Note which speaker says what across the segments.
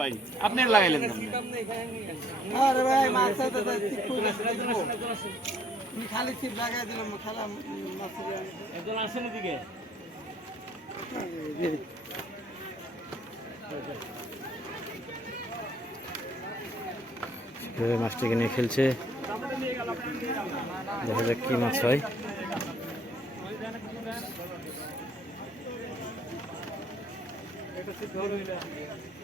Speaker 1: ভাই আপনি লাগাইলেন কেমনে?
Speaker 2: আরে ভাই মাছ তো তো ঠিক করে খালি ছিপ লাগাই দিলাম খেলা মাছের
Speaker 1: একজন আসেন এদিকে।
Speaker 3: মাছটিকে নিয়ে খেলছে। দেখা যাক কি মাছ হয়। সাইজের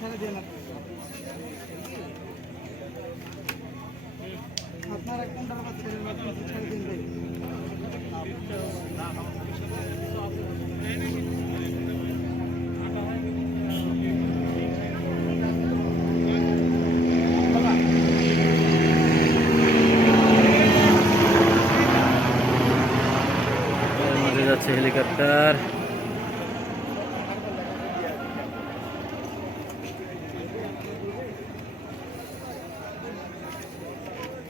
Speaker 2: ছাড়া দিয়ে না আপনারা কোনটা ছেড়ে দিন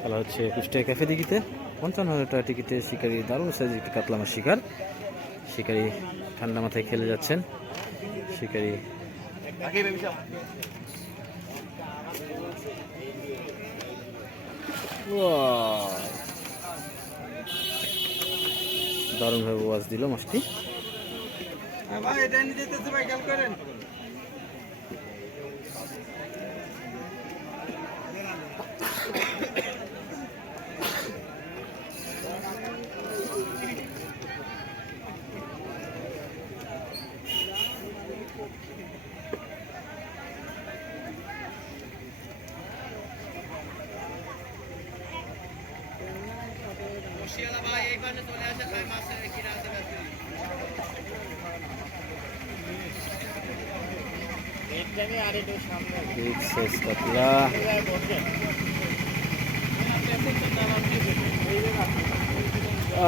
Speaker 3: খেলা হচ্ছে কুষ্টিয়া ক্যাফে দিঘিতে পঞ্চান্ন হাজার টাকা টিকিটে শিকারি, দারুণ সাইজ একটি কাতলা শিকার। শিকারি ঠান্ডা মাথায় খেলে যাচ্ছেন। শিকারি দারুণভাবে ওয়াজ দিল
Speaker 2: ভাই এটা ভাই, খেয়াল করেন?
Speaker 3: বিগ সাইজ কাতলা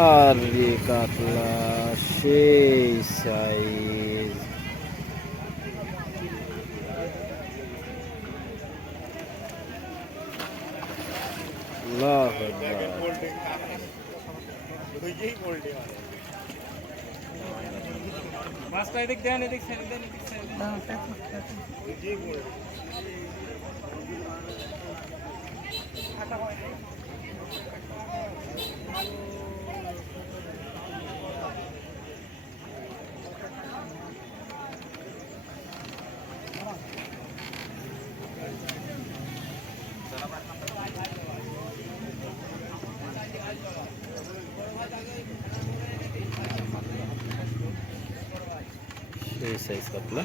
Speaker 3: আর রে কাতলা সেই সাইজ আল্লাহু আকবার
Speaker 1: মাছটা এদিক দেন এদিক ছেড়ে দেন এদিক ছেড়ে দেন
Speaker 2: হ্যাঁ, দেখো, দেখো।
Speaker 3: সেই সাইজ কাতলা
Speaker 1: কিছু দেয় নয় টপ টপ টপ লোড দেন ভালো হবে
Speaker 3: ভাই পানি বোতলটা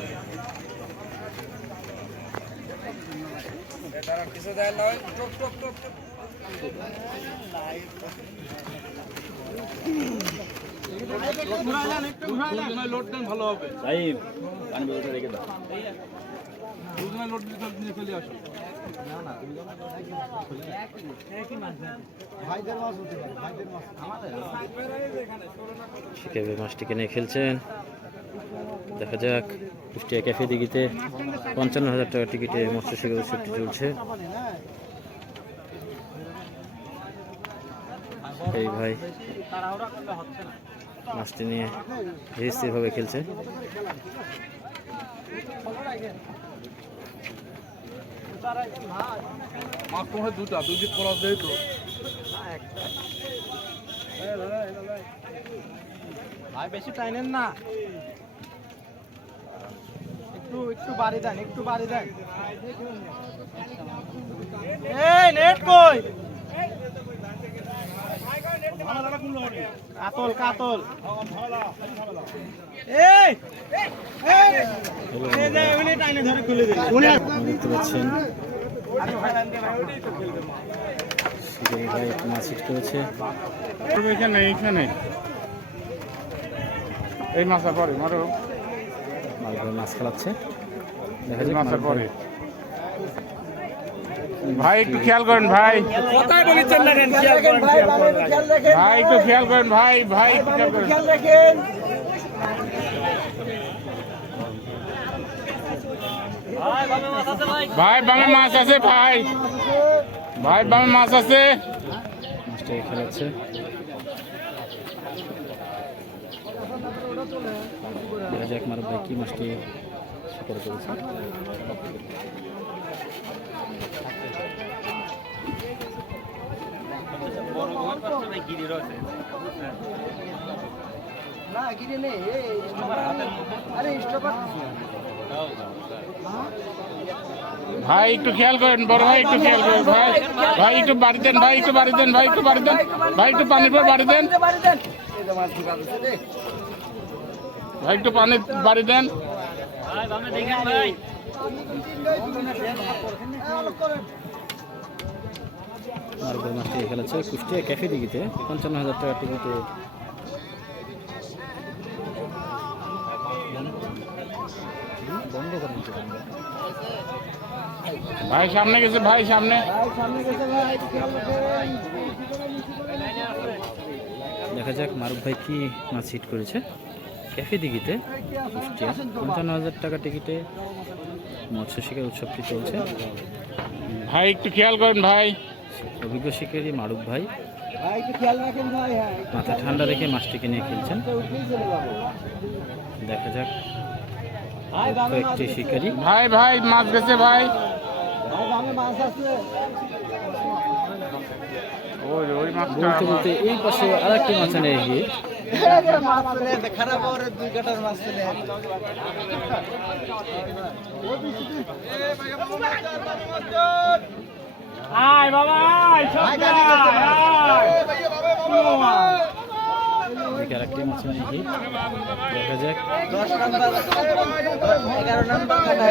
Speaker 3: রেখে দাও।
Speaker 1: দুজনে লোড নিয়ে চলে আসো
Speaker 3: শিকাবে মাছটিকে নিয়ে খেলছেন। দেখা যাক। কুষ্টিয়া ক্যাফে দিঘিতে পঞ্চান্ন হাজার টাকা টিকিটে মৎস্য শিকার উৎসবটি চলছে। এই ভাই, মাছটি নিয়ে ধীরে স্থিরভাবে খেলছে।
Speaker 1: দুটা তো
Speaker 2: ভাই, বেশি টাইনেন না। একটু একটু বাড়ি দেন একটু বাড়ি দেন। এই নেট কই? কাতল কাতল। এই এই এই উনি টাইনে ধরে খুলে দিল।
Speaker 3: দেখতে পাচ্ছেন। ভাই একটু মাছ হিট করেছে।
Speaker 1: এখানে এখানে এই মাছের পরে মারো।
Speaker 3: মাছ ভাই মাছ খেলাচ্ছে
Speaker 1: মাছের পরে
Speaker 3: ভাই
Speaker 1: একটু খেয়াল করেন ভাই।
Speaker 2: কথাই বলেছেন না খেয়াল করেন
Speaker 1: ভাই। একটু খেয়াল করেন ভাই ভাই খেয়াল
Speaker 2: রাখেন।
Speaker 4: ভাই বামে মাছ আছে ভাই। ভাই বামে মাছ আছে।
Speaker 3: খেলাচ্ছে। যাক মারুফ ভাই কি মাছটি শিকার করেছে।
Speaker 2: না গিরে নেই আরে স্টপার।
Speaker 4: ভাই একটু খেয়াল করেন বড় ভাই একটু খেয়াল করেন ভাই। ভাই একটু বাড়ি দেন ভাই একটু বাড়ি দেন ভাই একটু বাড়ি দেন। ভাই একটু পানির পর বাড়ি দেন
Speaker 2: বাড়ি দেন এই তো মাছ ঢুকা দিচ্ছে রে
Speaker 4: ভাই একটু পানির বাড়ি দেন।
Speaker 3: ভাই মাছটি খেলাচ্ছে কুষ্টিয়া ক্যাফে দিঘিতে। পঞ্চান্ন হাজার টাকা টিকিটে বন্ধ।
Speaker 4: ভাই সামনে গেছে ভাই সামনে।
Speaker 3: দেখা যাক মারুফ ভাই কি মাছ হিট করেছে। ক্যাফে দিঘিতে কুষ্টিয়া পঞ্চান্ন হাজার টাকা টিকিটে মৎস্য শিকার উৎসবটি চলছে।
Speaker 4: ভাই একটু খেয়াল করেন ভাই।
Speaker 3: অভিজ্ঞ শিকারী মারুক ভাই।
Speaker 2: ভাই একটু খেয়াল রাখেন ভাই হ্যাঁ।
Speaker 3: মাথা ঠান্ডা রেখে মাছটিকে নিয়ে খেলছেন। দেখা যাক। কয়েকটি শিকারী।
Speaker 4: ভাই ভাই মাছ গেছে ভাই।
Speaker 3: বলতে বলতে এই পাশে আর একটি
Speaker 2: মাছ চলে যাচ্ছে, খারাপ দুই কাটার মাছ চলে
Speaker 1: আয়। বাবা
Speaker 3: দেখা যাক।
Speaker 2: দশ নাম্বার এগারো নাম্বার কাটা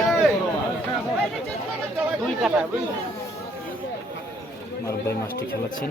Speaker 2: দুই কাটা বুঝলি?
Speaker 3: ভাই মাছটি খেলাচ্ছেন।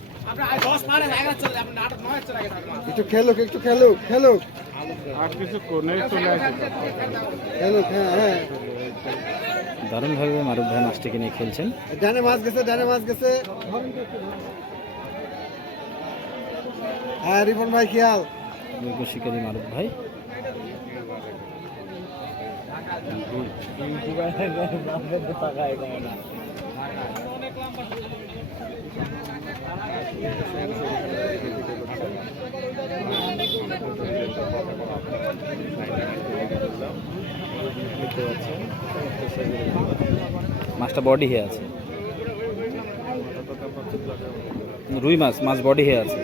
Speaker 2: একটু খেলুক একটু খেলুক খেলুক
Speaker 4: আর কিছু কোনে চলে আসে
Speaker 2: খেলুক হ্যাঁ হ্যাঁ
Speaker 3: দারুণভাবে মারুফ ভাই মাছটিকে নিয়ে খেলছেন
Speaker 2: ডানে মাছ গেছে ডানে মাছ গেছে হ্যাঁ রিপন ভাই খেয়াল
Speaker 3: অভিজ্ঞ শিকারী মারুফ ভাই দেখতে মাছটা বডি হয়ে আছে। রুই মাছ মাছ বডি হয়ে আছে।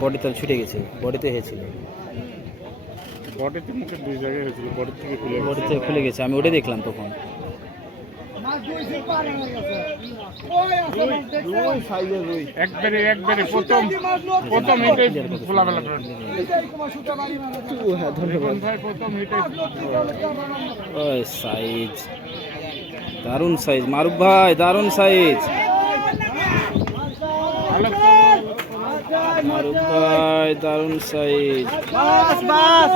Speaker 3: বডি তো ছুটে গেছে বডিতে হয়েছিল।
Speaker 4: বডিতে মুখে দুই জায়গায় হয়েছিল বডি থেকে খুলে গেছে।
Speaker 3: বডিতে খুলে গেছে আমি ওটাই দেখলাম তখন।
Speaker 4: একবারে একবারে প্রথম প্রথম হিটে খোলামেলা করেন ভাই প্রথম হিটে
Speaker 3: ওই সাইজ। দারুণ সাইজ। মারুফ ভাই দারুণ সাইজ। মারুফ ভাই দারুণ সাইজ।
Speaker 2: বাস বাস।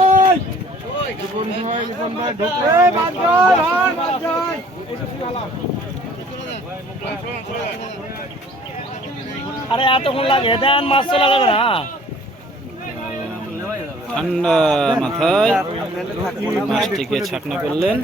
Speaker 2: আরে এতক্ষণ লাগে। দেন মাছ চলে যাবে না।
Speaker 3: ঠান্ডা মাথায় মাছটিকে ছাকনা করলেন।